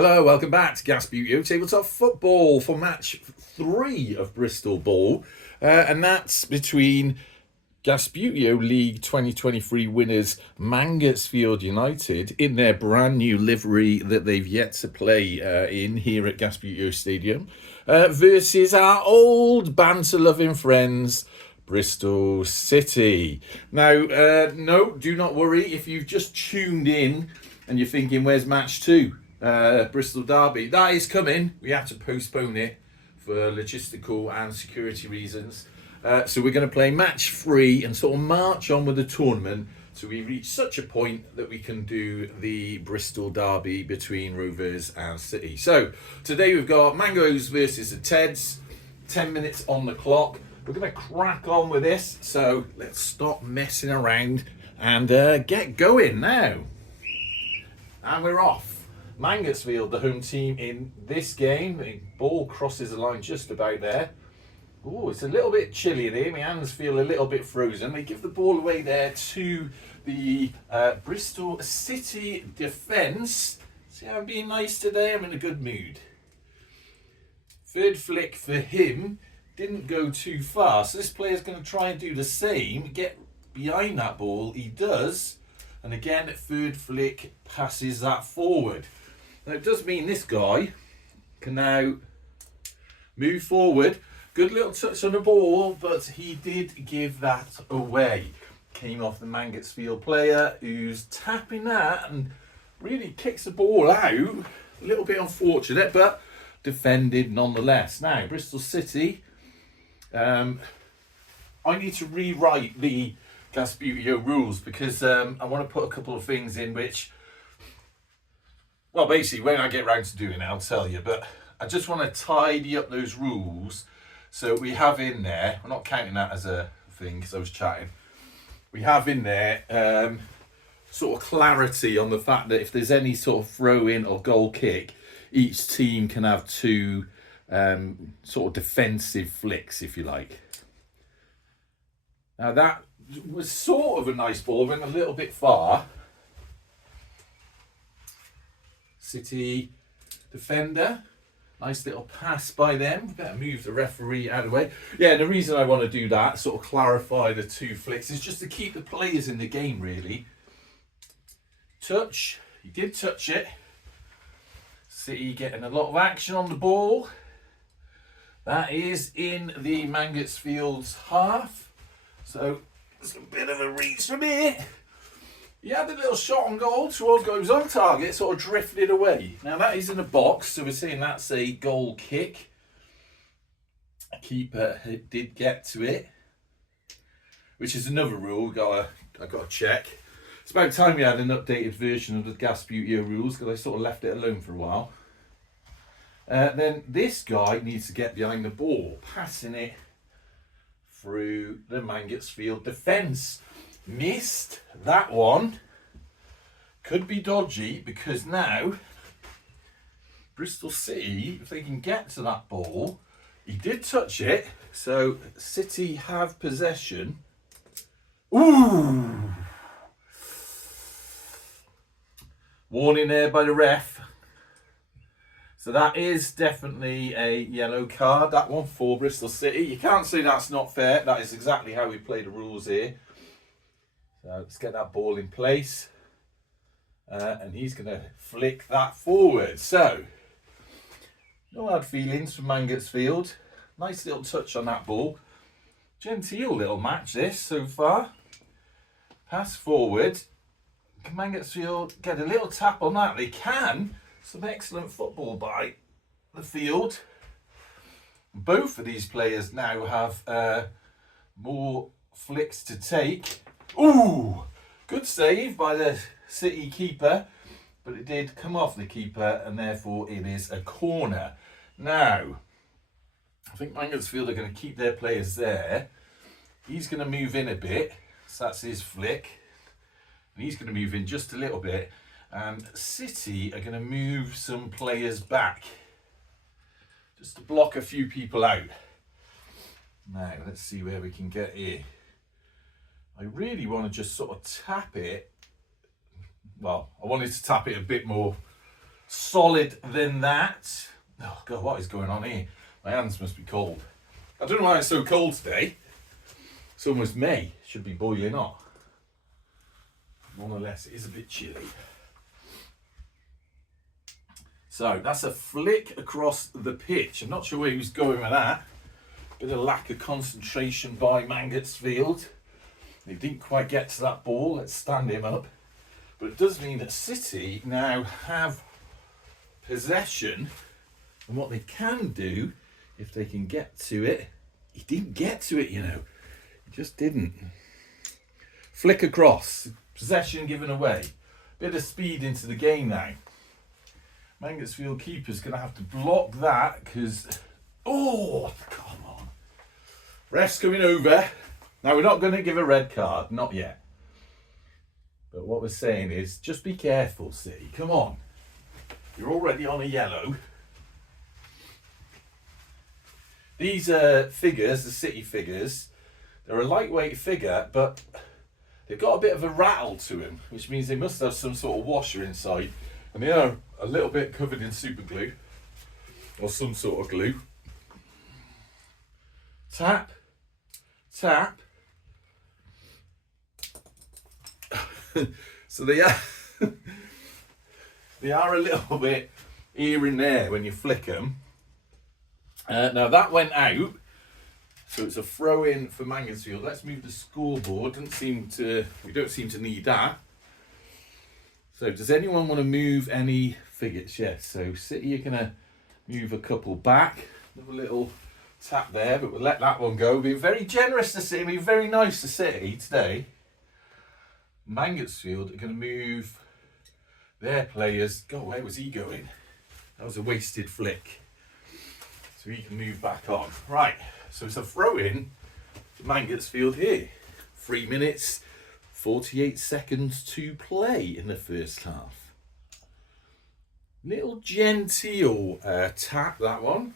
Hello, welcome back to Gasbbuteo Tabletop Football for match 3 of Bristol Ball. And that's between Gasbbuteo League 2023 winners Mangotsfield United in their brand new livery that they've yet to play in here at Gasbbuteo Stadium versus our old banter-loving friends Bristol City. Now, no, do not worry if you've just tuned in and you're thinking, where's match 2? Bristol Derby. That is coming. We have to postpone it for logistical and security reasons. So we're going to play match 3 and sort of march on with the tournament so we reach such a point that we can do the Bristol Derby between Rovers and City. So today we've got Mangoes versus the Teds. 10 minutes on the clock. We're going to crack on with this. So let's stop messing around and get going now. And we're off. Mangotsfield, the home team in this game. The ball crosses the line just about there. Oh, it's a little bit chilly in here. My hands feel a little bit frozen. They give the ball away there to the Bristol City defence. See, I'm being nice today. I'm in a good mood. Third flick for him. Didn't go too far. So this player's going to try and do the same. Get behind that ball. He does. And again, third flick passes that forward. Now, it does mean this guy can now move forward. Good little touch on the ball, but he did give that away. Came off the Mangotsfield player who's tapping that and really kicks the ball out. A little bit unfortunate, but defended nonetheless. Now, Bristol City, I need to rewrite the Gasbbuteo rules because I want to put a couple of things in which, well, basically when I get round to doing it I'll tell you, but I just want to tidy up those rules. So we have in there, I'm not counting that as a thing because I was chatting, we have in there sort of clarity on the fact that if there's any sort of throw in or goal kick, each team can have 2 sort of defensive flicks, if you like. Now that was sort of a nice ball, went a little bit far. City defender, nice little pass by them. Better move the referee out of the way. Yeah, and the reason I want to do that, sort of clarify the 2 flicks, is just to keep the players in the game, really. Touch, he did touch it. City getting a lot of action on the ball. That is in the Mangotsfield's half. So there's a bit of a reach from here. He had a little shot on goal towards goal. He was on target, sort of drifted away. Now that is in a box, so we're saying that's a goal kick. A keeper did get to it, which is another rule I got to check. It's about time we had an updated version of the Gasbbuteo rules because I sort of left it alone for a while. Then this guy needs to get behind the ball, passing it through the Mangotsfield defence. Missed that one. Could be dodgy because now Bristol City, if they can get to that ball, he did touch it, so City have possession. Ooh! Warning there by the ref. So that is definitely a yellow card, that one for Bristol City. You can't say that's not fair. That is exactly how we play the rules here. So let's get that ball in place. And he's going to flick that forward. So, no hard feelings from Mangotsfield. Nice little touch on that ball. Genteel little match this so far. Pass forward. Can Mangotsfield get a little tap on that? They can. Some excellent football by the field. Both of these players now have more flicks to take. Ooh! Good save by the City keeper, but it did come off the keeper and therefore it is a corner. Now, I think Mangotsfield are going to keep their players there. He's going to move in a bit, so that's his flick. And he's going to move in just a little bit. And City are going to move some players back just to block a few people out. Now, let's see where we can get here. I really want to just sort of tap it. Well, I wanted to tap it a bit more solid than that. Oh God, what is going on here? My hands must be cold. I don't know why it's so cold today. It's almost May, should be boiling hot. Nonetheless, it is a bit chilly. So that's a flick across the pitch. I'm not sure where he was going with that. Bit of lack of concentration by Mangotsfield. He didn't quite get to that ball. Let's stand him up. But it does mean that City now have possession. And what they can do, if they can get to it, he didn't get to it, you know. He just didn't. Flick across. Possession given away. Bit of speed into the game now. Mangotsfield keeper's going to have to block that because... Oh, come on. Ref's coming over. Now, we're not going to give a red card. Not yet. But what we're saying is, just be careful, City. Come on. You're already on a yellow. These figures, the City figures, they're a lightweight figure, but they've got a bit of a rattle to them, which means they must have some sort of washer inside. And they are a little bit covered in super glue or some sort of glue. Tap, tap. So they are they are a little bit here and there when you flick them. Now that went out, so it's a throw in for Mangotsfield. Let's move the scoreboard. We don't seem to need that. So does anyone want to move any figures? Yes. So City are gonna move a couple back. Another little tap there, but we'll let that one go. Being very generous to City, being very nice to City today. Mangotsfield are going to move their players. God, where was he going? That was a wasted flick. So he can move back on. Right, so it's a throw-in to Mangotsfield here. 3 minutes, 48 seconds to play in the first half. Little genteel tap, that one.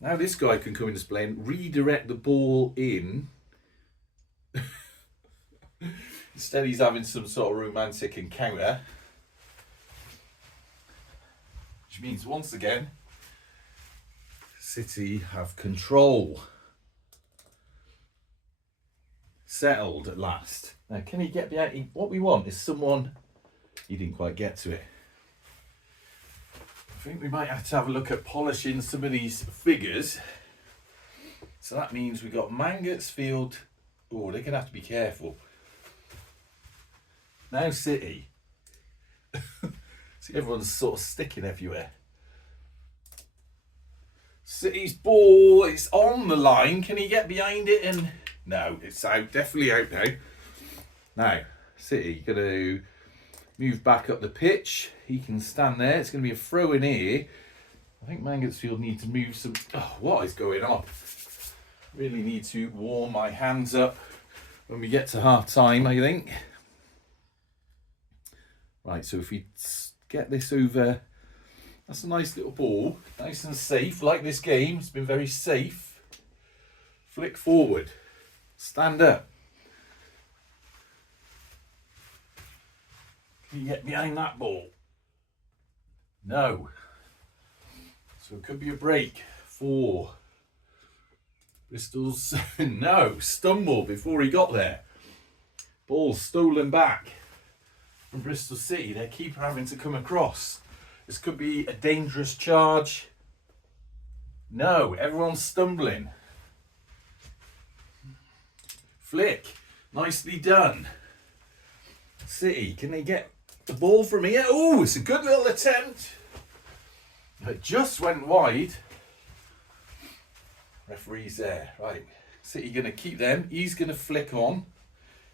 Now this guy can come in display and redirect the ball in. Instead he's having some sort of romantic encounter. Which means once again, City have control. Settled at last. Now can he get behind? What we want is someone... He didn't quite get to it. I think we might have to have a look at polishing some of these figures. So that means we've got Mangotsfield. Oh, they're going to have to be careful. Now City. See, everyone's sort of sticking everywhere. City's ball is on the line. Can he get behind it? And no, it's out. Definitely out now. Now, City going to move back up the pitch. He can stand there. It's going to be a throw in here. I think Mangotsfield need to move some... Oh, what is going on? Really need to warm my hands up when we get to half time, I think. Right, so if we get this over, that's a nice little ball, nice and safe, like this game. It's been very safe. Flick forward, stand up. Can you get behind that ball? No. So it could be a break for Bristol's, no, stumble before he got there. Ball stolen back from Bristol City. Their keeper having to come across. This could be a dangerous charge. No, everyone's stumbling. Flick, nicely done. City, can they get the ball from here? Oh, it's a good little attempt. It just went wide. Referee's there. Right, City going to keep them. He's going to flick on.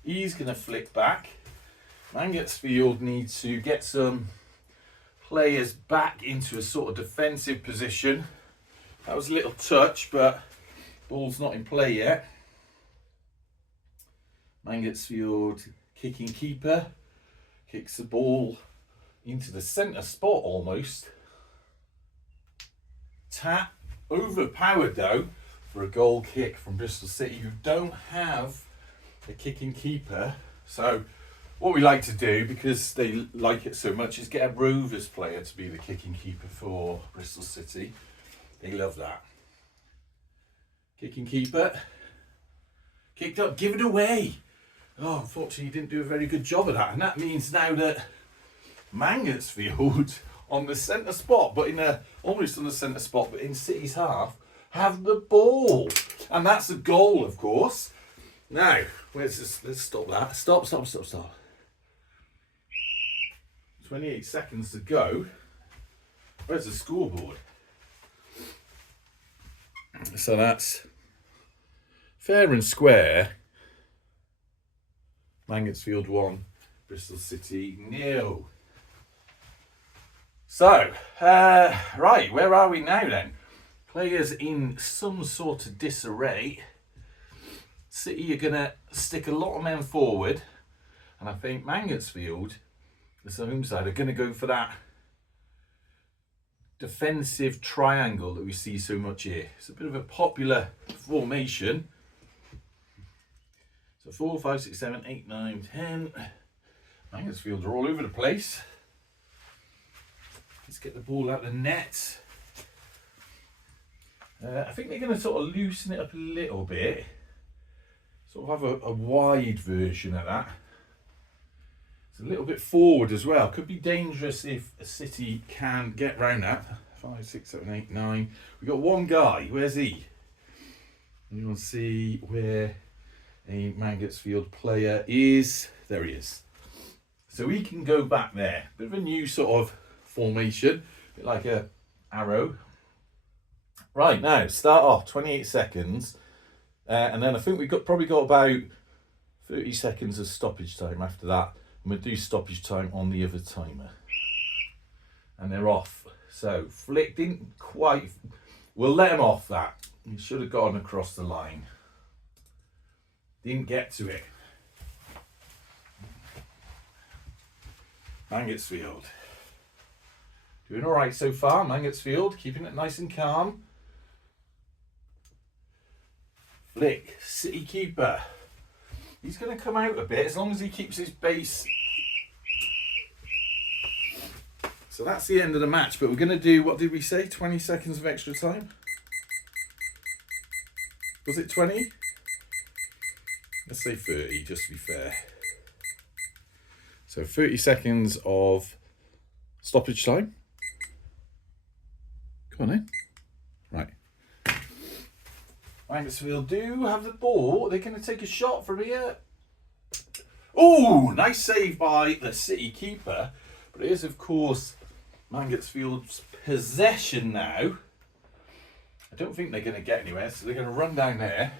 He's going to flick back. Mangotsfield needs to get some players back into a sort of defensive position. That was a little touch, but ball's not in play yet. Mangotsfield kicking keeper. Kicks the ball into the centre spot almost. Tap. Overpowered though for a goal kick from Bristol City, who don't have a kicking keeper. So what we like to do, because they like it so much, is get a Rovers player to be the kicking keeper for Bristol City. They love that. Kicking keeper. Kicked up, give it away. Oh, unfortunately, he didn't do a very good job of that. And that means now that Mansfield on the centre spot, but almost on the centre spot, but in City's half, have the ball. And that's the goal, of course. Now, where's this? Let's stop that. Stop. 28 seconds to go. Where's the scoreboard? So that's fair and square. Mansfield 1, Bristol City 0. So, right, where are we now then? Players in some sort of disarray. City are going to stick a lot of men forward. And I think Mansfield, the home side, are going to go for that defensive triangle that we see so much here. It's a bit of a popular formation. So 4, 5, 6, 7, 8, 9, 10. Mansfield are all over the place. Let's get the ball out of the net. I think they're going to sort of loosen it up a little bit. Sort of have a wide version of that. It's a little bit forward as well. Could be dangerous if a City can get round that. 5, 6, 7, 8, 9. We've got one guy. Where's he? You want to see where a Mansfield player is. There he is. So he can go back there. Bit of a new sort of formation. A bit like a arrow. Right, now, start off. 28 seconds. And then I think we've probably got about 30 seconds of stoppage time after that. I'm going to do stoppage time on the other timer. And they're off. So, Flick didn't quite... We'll let him off that. He should have gone across the line. Didn't get to it. Mansfield. Doing all right so far, Mansfield. Keeping it nice and calm. Flick, City keeper. He's going to come out a bit as long as he keeps his base. So that's the end of the match. But we're going to do, what did we say? 20 seconds of extra time? Was it 20? Let's say 30, just to be fair. So 30 seconds of stoppage time. Come on in. Right. Mansfield do have the ball. They're going to take a shot from here. Oh, nice save by the City keeper. But it is, of course, Mansfield's possession now. I don't think they're going to get anywhere, so they're going to run down there.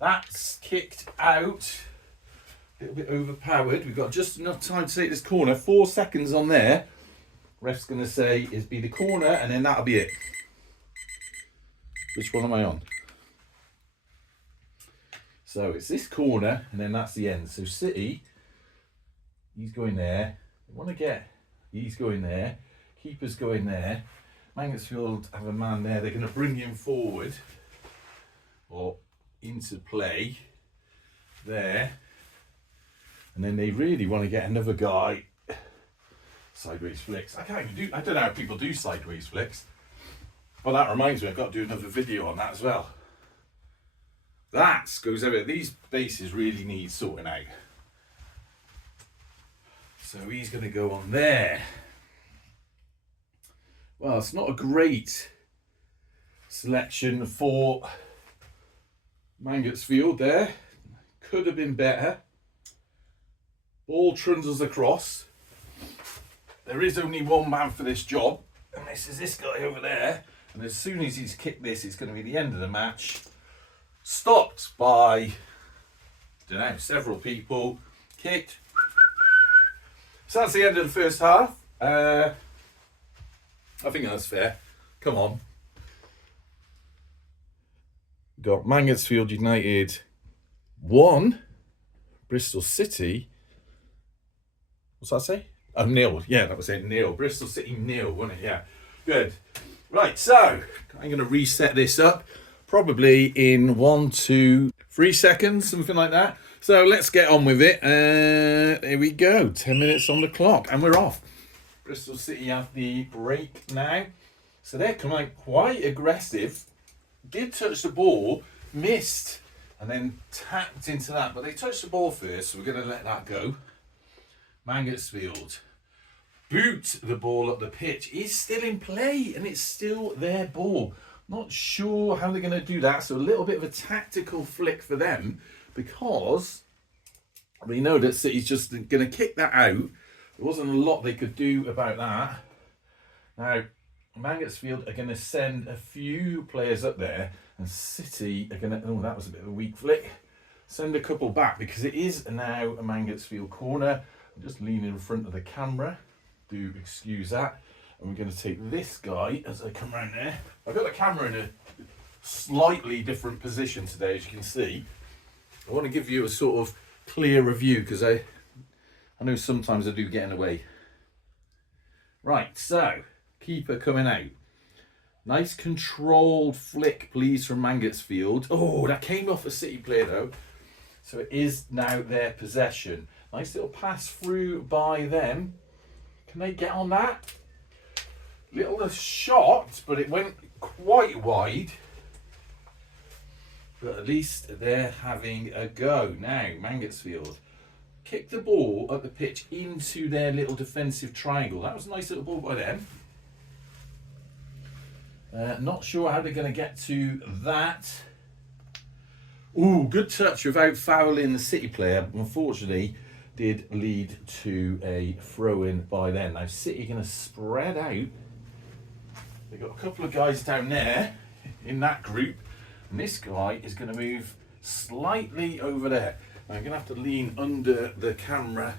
That's kicked out. A little bit overpowered. We've got just enough time to take this corner. 4 seconds on there. Ref's going to say is be the corner, and then that'll be it. Which one am I on? So it's this corner, and then that's the end. So City, he's going there. They want to get, he's going there. Keeper's going there. Mansfield have a man there. They're going to bring him forward or into play there. And then they really want to get another guy. Sideways flicks. I don't know how people do sideways flicks. Well, that reminds me, I've got to do another video on that as well. That goes over. These bases really need sorting out. So he's going to go on there. Well, it's not a great selection for Mansfield there. Could have been better. Ball trundles across. There is only one man for this job, and this is this guy over there. And as soon as he's kicked this, it's going to be the end of the match. Stopped by, I don't know, several people. Kicked. So that's the end of the first half. I think that's fair. Come on. Got Mansfield United 1, Bristol City. What's that say? Oh, 0. Yeah, that was it. 0. Bristol City 0, wasn't it? Yeah. Good. Right, so I'm going to reset this up. Probably in 1, 2, 3 seconds, something like that. So let's get on with it. Here we go. 10 minutes on the clock, and we're off. Bristol City have the break now. So they're coming out quite aggressive. Did touch the ball, missed, and then tapped into that. But they touched the ball first, so we're going to let that go. Mansfield boot the ball up the pitch. It's still in play, and it's still their ball. Not sure how they're going to do that. So a little bit of a tactical flick for them, because we know that City's just going to kick that out. There wasn't a lot they could do about that. Now, Mansfield are going to send a few players up there, and City are going to... Oh, that was a bit of a weak flick. Send a couple back, because it is now a Mansfield corner. I'm just leaning in front of the camera. Do excuse that. And we're going to take this guy as I come around there. I've got the camera in a slightly different position today, as you can see. I want to give you a sort of clearer view, because I know sometimes I do get in the way. Right, so keeper coming out. Nice controlled flick, please, from Mansfield. Oh, that came off a City player though. So it is now their possession. Nice little pass through by them. Can they get on that? Little shot, but it went quite wide. But at least they're having a go. Now, Mansfield kick the ball up the pitch into their little defensive triangle. That was a nice little ball by them. Not sure how they're going to get to that. Ooh, good touch without fouling the City player. Unfortunately, did lead to a throw-in by them. Now, City going to spread out. They've got a couple of guys down there in that group. And this guy is going to move slightly over there. Now, I'm going to have to lean under the camera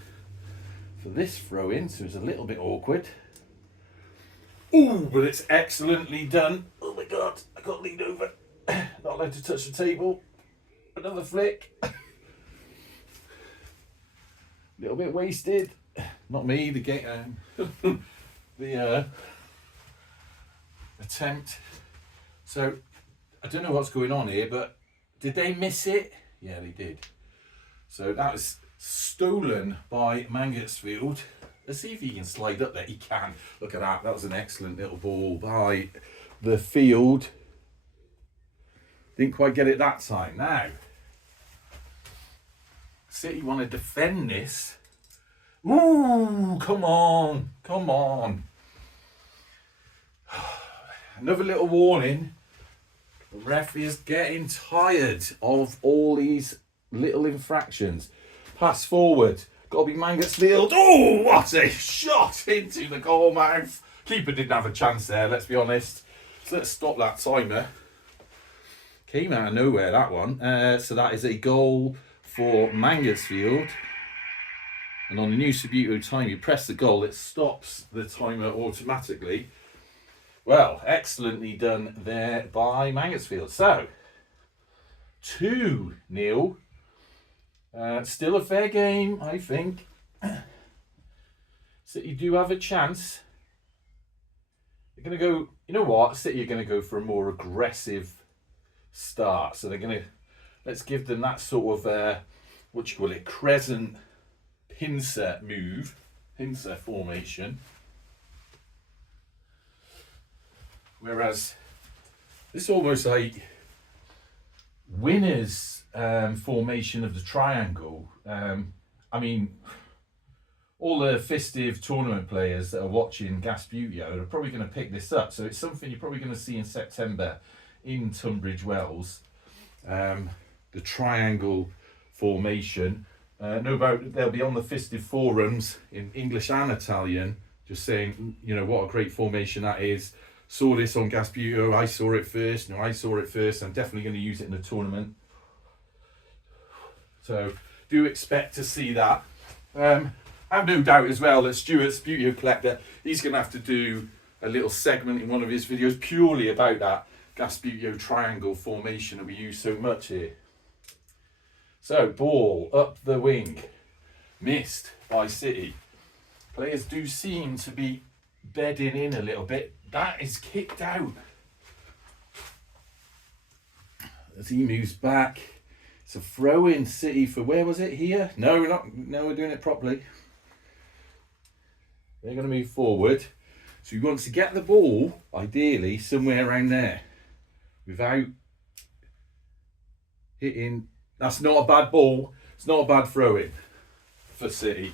for this throw-in, so it's a little bit awkward. Ooh, but it's excellently done. Oh my God, I got to lean over. Not allowed to touch the table. Another flick. Little bit wasted. Not me, the game. The attempt. So I don't know what's going on here, but did they miss it? Yeah, they did. So that was stolen by Mansfield. Let's see if he can slide up there. He can. Look at that. That was an excellent little ball by the field. Didn't quite get it that time. Now, City want to defend this. Ooh, come on. Come on. Another little warning. The ref is getting tired of all these little infractions. Pass forward. Got to be Mansfield. Oh, what a shot into the goal mouth. Keeper didn't have a chance there, let's be honest. So let's stop that timer. Came out of nowhere, that one. So that is a goal for Mansfield. And on the new Gasbbuteo time, you press the goal, it stops the timer automatically. Well, excellently done there by Mansfield. So, 2-0. Still a fair game, I think. City do have a chance. They're going to go, you know what? City are going to go for a more aggressive start. So they're going to, let's give them that sort of, what you call it, crescent pincer move, pincer formation. Whereas this is almost like winners formation of the triangle. I mean, all the festive tournament players that are watching Gasbbuteo are probably going to pick this up. So it's something you're probably going to see in September in Tunbridge Wells. The triangle formation. No doubt they'll be on the festive forums in English and Italian, just saying, you know, what a great formation that is. Saw this on Gasbbuteo, I saw it first. No, I saw it first. I'm definitely going to use it in the tournament. So do expect to see that. I have no doubt as well that Stuart's Gasbbuteo Collector, he's going to have to do a little segment in one of his videos purely about that Gasbbuteo triangle formation that we use so much here. So ball up the wing, missed by City. Players do seem to be bedding in a little bit. That is kicked out. As he moves back, It's a throw-in City for, where was it? Here? No, we're not. No, we're doing it properly. They're going to move forward. So we want to get the ball, ideally, somewhere around there, without hitting. That's not a bad ball. It's not a bad throw-in for City.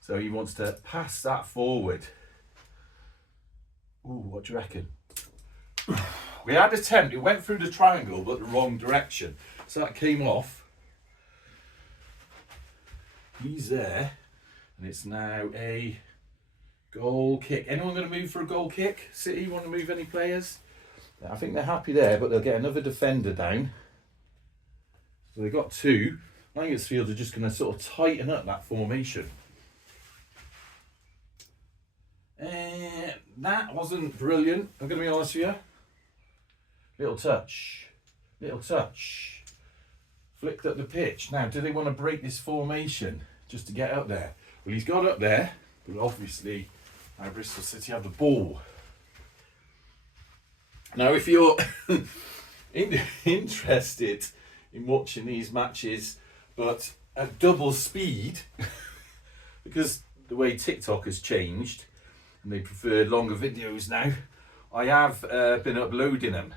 So he wants to pass that forward. Ooh, what do you reckon? We had an attempt. It went through the triangle, but the wrong direction. So that came off. He's there. And it's now a goal kick. Anyone going to move for a goal kick? City want to move any players? I think they're happy there, but they'll get another defender down. So they've got two. Mansfield are just going to sort of tighten up that formation. That wasn't brilliant, I'm going to be honest with you. Little touch. Little touch. Flicked up the pitch. Now, do they want to break this formation just to get up there? Well, he's got up there, but obviously now Bristol City have the ball. Now, if you're interested in watching these matches, but at double speed, because the way TikTok has changed, and they prefer longer videos now, I have been uploading them.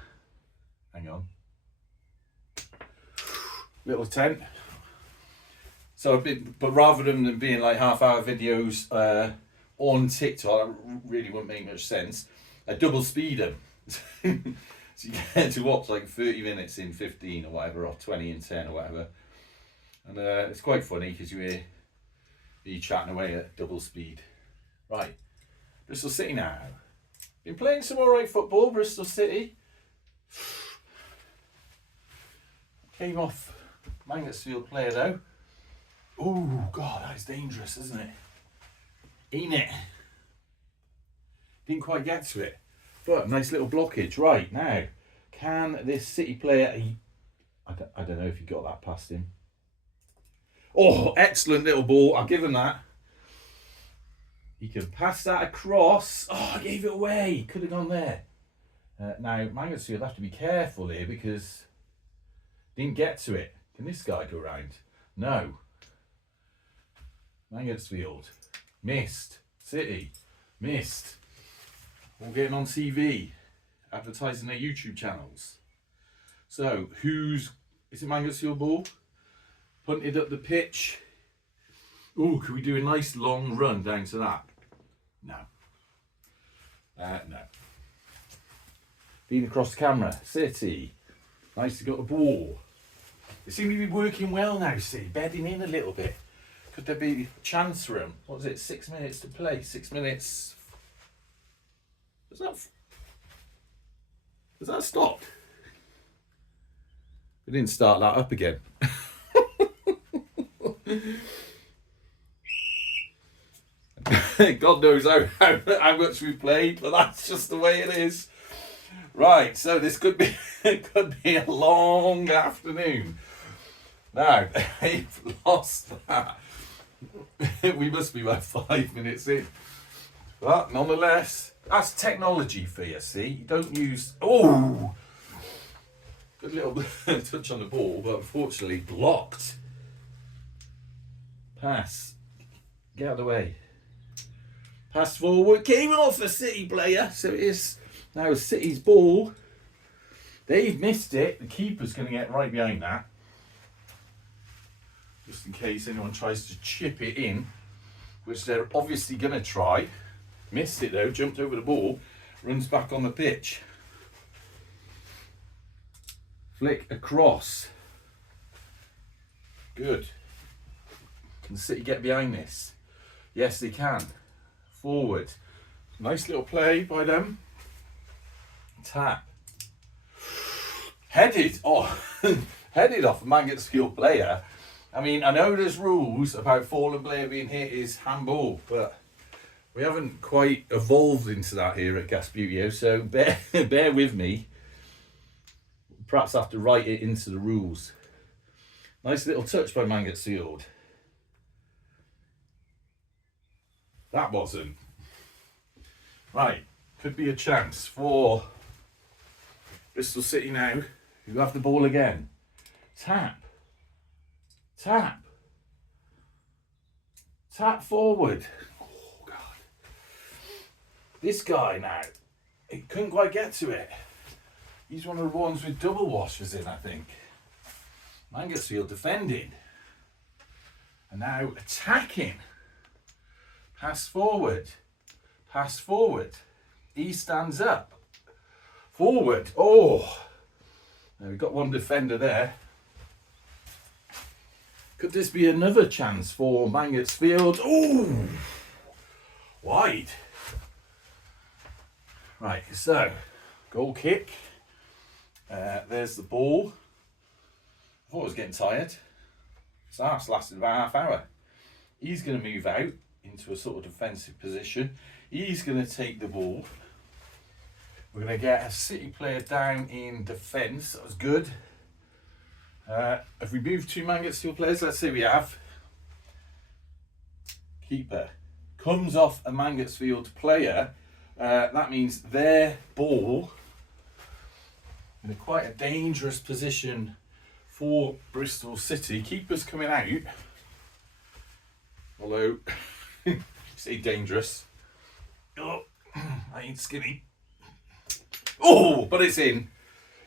Hang on. Little tent. So, but rather than them being like half-hour videos on TikTok, that really wouldn't make much sense. I double speed them. So you get to watch like 30 minutes in 15 or whatever, or 20 in 10 or whatever. And it's quite funny because you hear you chatting away at double speed. Right, Bristol City now. Been playing some alright football, Bristol City. Came off Mansfield player though. Oh God, that is dangerous, isn't it? Ain't it? Didn't quite get to it. But nice little blockage. Right, now, can this City player... I don't know if he got that past him. Oh, excellent little ball. I'll give him that. He can pass that across. Oh, I gave it away. Could have gone there. Now, Mansfield have to be careful here because didn't get to it. Can this guy go round? No. Mansfield. Missed. City. Missed. All getting on TV. Advertising their YouTube channels. So, is it Mansfield ball? Punted up the pitch. Oh, could we do a nice long run down to that? No. No. Being across the camera. City. Nice to get the ball. They seem to be working well now, City. Bedding in a little bit. Could there be a chance for them? What was it? 6 minutes to play. 6 minutes. Has that stopped? We didn't start that up again. God knows how much we've played, but that's just the way it is. Right, so this could be a long afternoon. Now, they've lost that. We must be about 5 minutes in. But nonetheless, that's technology for you, see? You don't use... Oh! Good little touch on the ball, but unfortunately blocked. Pass. Get out of the way. Pass forward. Came off a City player, so it is now City's ball. They've missed it. The keeper's going to get right behind that. Just in case anyone tries to chip it in, which they're obviously going to try. Missed it though, jumped over the ball, runs back on the pitch. Flick across. Good. Can City get behind this? Yes, they can. Forward. Nice little play by them. Tap. Headed. Oh, headed off a Mansfield player. I mean, I know there's rules about fallen player being hit is handball, but we haven't quite evolved into that here at Gasbbuteo, so bear with me. Perhaps have to write it into the rules. Nice little touch by Mansfield. That wasn't. Right, could be a chance for Bristol City now. You have the ball again. Tap. Tap. Tap forward. Oh, God. This guy now, he couldn't quite get to it. He's one of the ones with double washers in, I think. Mansfield defending. And now attacking. Pass forward. Pass forward. He stands up. Forward. Oh. Now we've got one defender there. Could this be another chance for Mansfield? Oh. Wide. Right, so goal kick. There's the ball. I thought I was getting tired. So that's lasted about half hour. He's going to move out into a sort of defensive position. He's going to take the ball. We're going to get a City player down in defence. That was good. Have we moved two Mansfield players? Let's say we have. Keeper comes off a Mansfield player. That means their ball in quite a dangerous position for Bristol City. Keeper's coming out. Although, say dangerous. Oh, I ain't skinny. Oh, but it's in.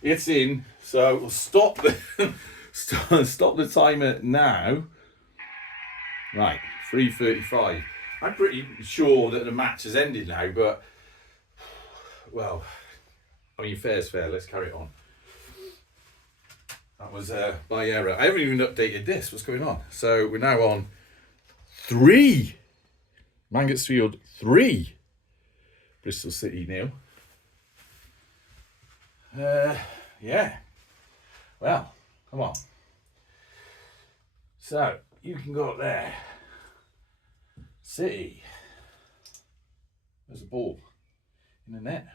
It's in. So we'll stop the stop the timer now. Right, 3:35. I'm pretty sure that the match has ended now, but well, I mean, fair's fair. Let's carry it on. That was by error. I haven't even updated this. What's going on? So we're now on 3. Mansfield 3. Bristol City 0. Yeah. Well, come on. So you can go up there. City. There's a ball in the net.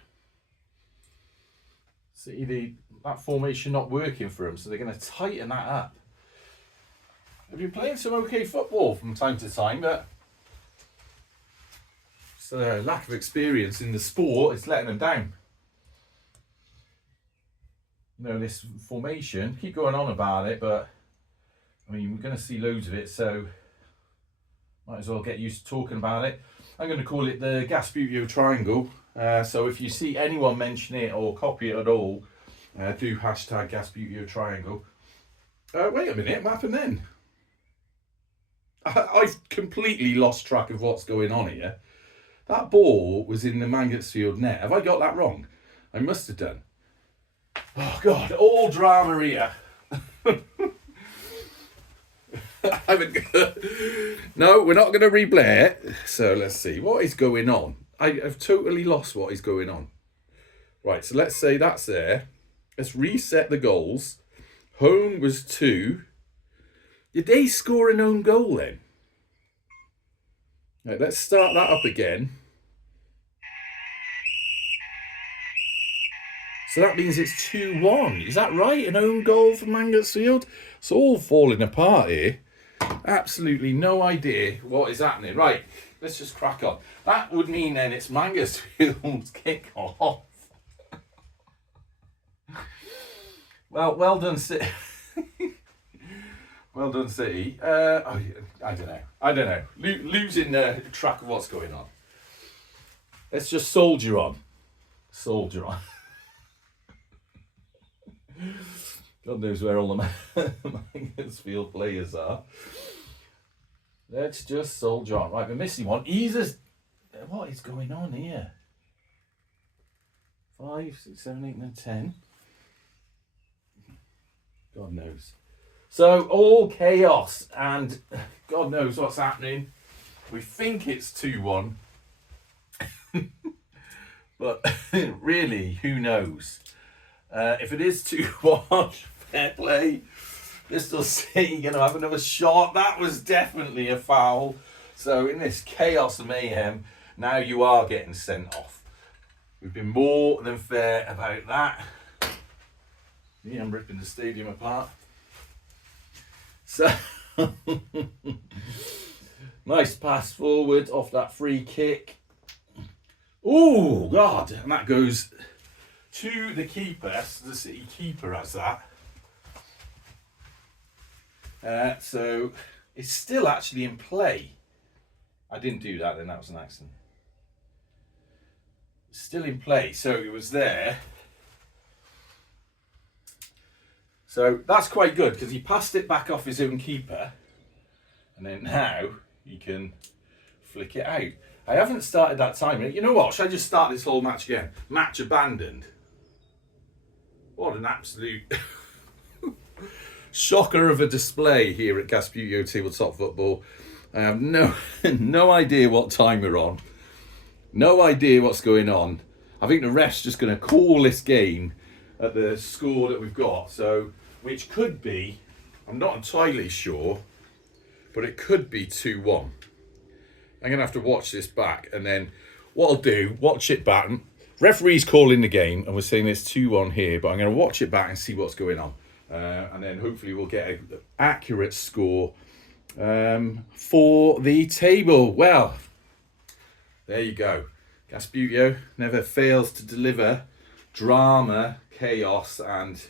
City, that formation not working for them, so they're going to tighten that up. They've been playing some okay football from time to time, but it's a lack of experience in the sport. It's letting them down. You know, this formation, keep going on about it, but I mean, we're going to see loads of it, so might as well get used to talking about it. I'm going to call it the Gasbbuteo triangle. So if you see anyone mention it or copy it at all, do hashtag Gasbbuteo triangle. Wait a minute, what happened then? I've completely lost track of what's going on here. That ball was in the Mansfield net. Have I got that wrong? I must have done. Oh God, all drama here. No, we're not going to replay it. So let's see. What is going on? I've totally lost what is going on. Right, so let's say that's there. Let's reset the goals. Home was 2. Did they score an own goal then? Right, let's start that up again. So that means it's 2-1. Is that right? An own goal for Mansfield? It's all falling apart here. Absolutely no idea what is happening. Right, let's just crack on. That would mean then it's Mansfield's kick off. Well done, City. Well done, City. I don't know. Losing track of what's going on. Let's just soldier on. Soldier on. God knows where all the Mansfield players are. Let's just soldier on. Right, we're missing one. What is going on here? 5, 6, 7, 8, 9, 10. God knows. So, all chaos, and God knows what's happening. We think it's 2-1. But really, who knows? If it is 2-1, fair play. Bristol City going to have another shot. That was definitely a foul. So in this chaos and mayhem, now you are getting sent off. We've been more than fair about that. Yeah, I'm ripping the stadium apart. So, nice pass forward off that free kick. Oh, God. And that goes to the keeper. So the City keeper has that. So it's still actually in play. I didn't do that then, that was an accident. It's still in play, so it was there. So that's quite good because he passed it back off his own keeper. And then now he can flick it out. I haven't started that timer. You know what? Should I just start this whole match again? Match abandoned. What an absolute shocker of a display here at Gasbbuteo Tabletop Football. I have no idea what time we're on. No idea what's going on. I think the ref's just going to call this game at the score that we've got. So, which could be, I'm not entirely sure, but it could be 2-1. I'm going to have to watch this back, and then what I'll do, watch it back. Referee's calling the game, and we're saying it's 2-1 here, but I'm going to watch it back and see what's going on. And then hopefully we'll get an accurate score for the table. Well, there you go. Gasbbuteo never fails to deliver drama, chaos, and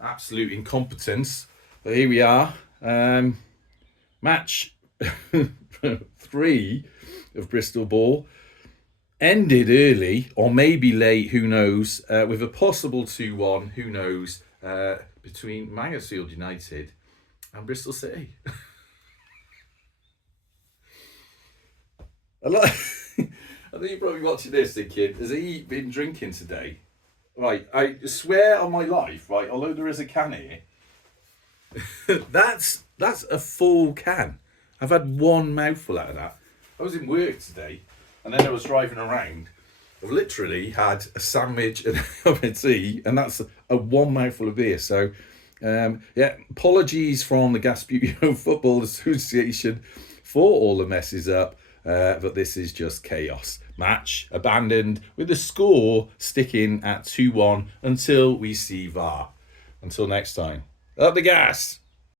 absolute incompetence. But here we are. Match 3 of Bristol Ball ended early, or maybe late, who knows, with a possible 2-1, who knows, between Mansfield United and Bristol City. I think you're probably watching this thinking, has he been drinking today? Right, I swear on my life, right, although there is a can here, that's a full can. I've had one mouthful out of that. I was in work today, and then I was driving around. I've literally had a sandwich and a cup of tea, and that's a one mouthful of beer. So, yeah, apologies from the Gasbbuteo Football Association for all the messes up, but this is just chaos. Match abandoned with the score sticking at 2-1 until we see VAR. Until next time, up the gas!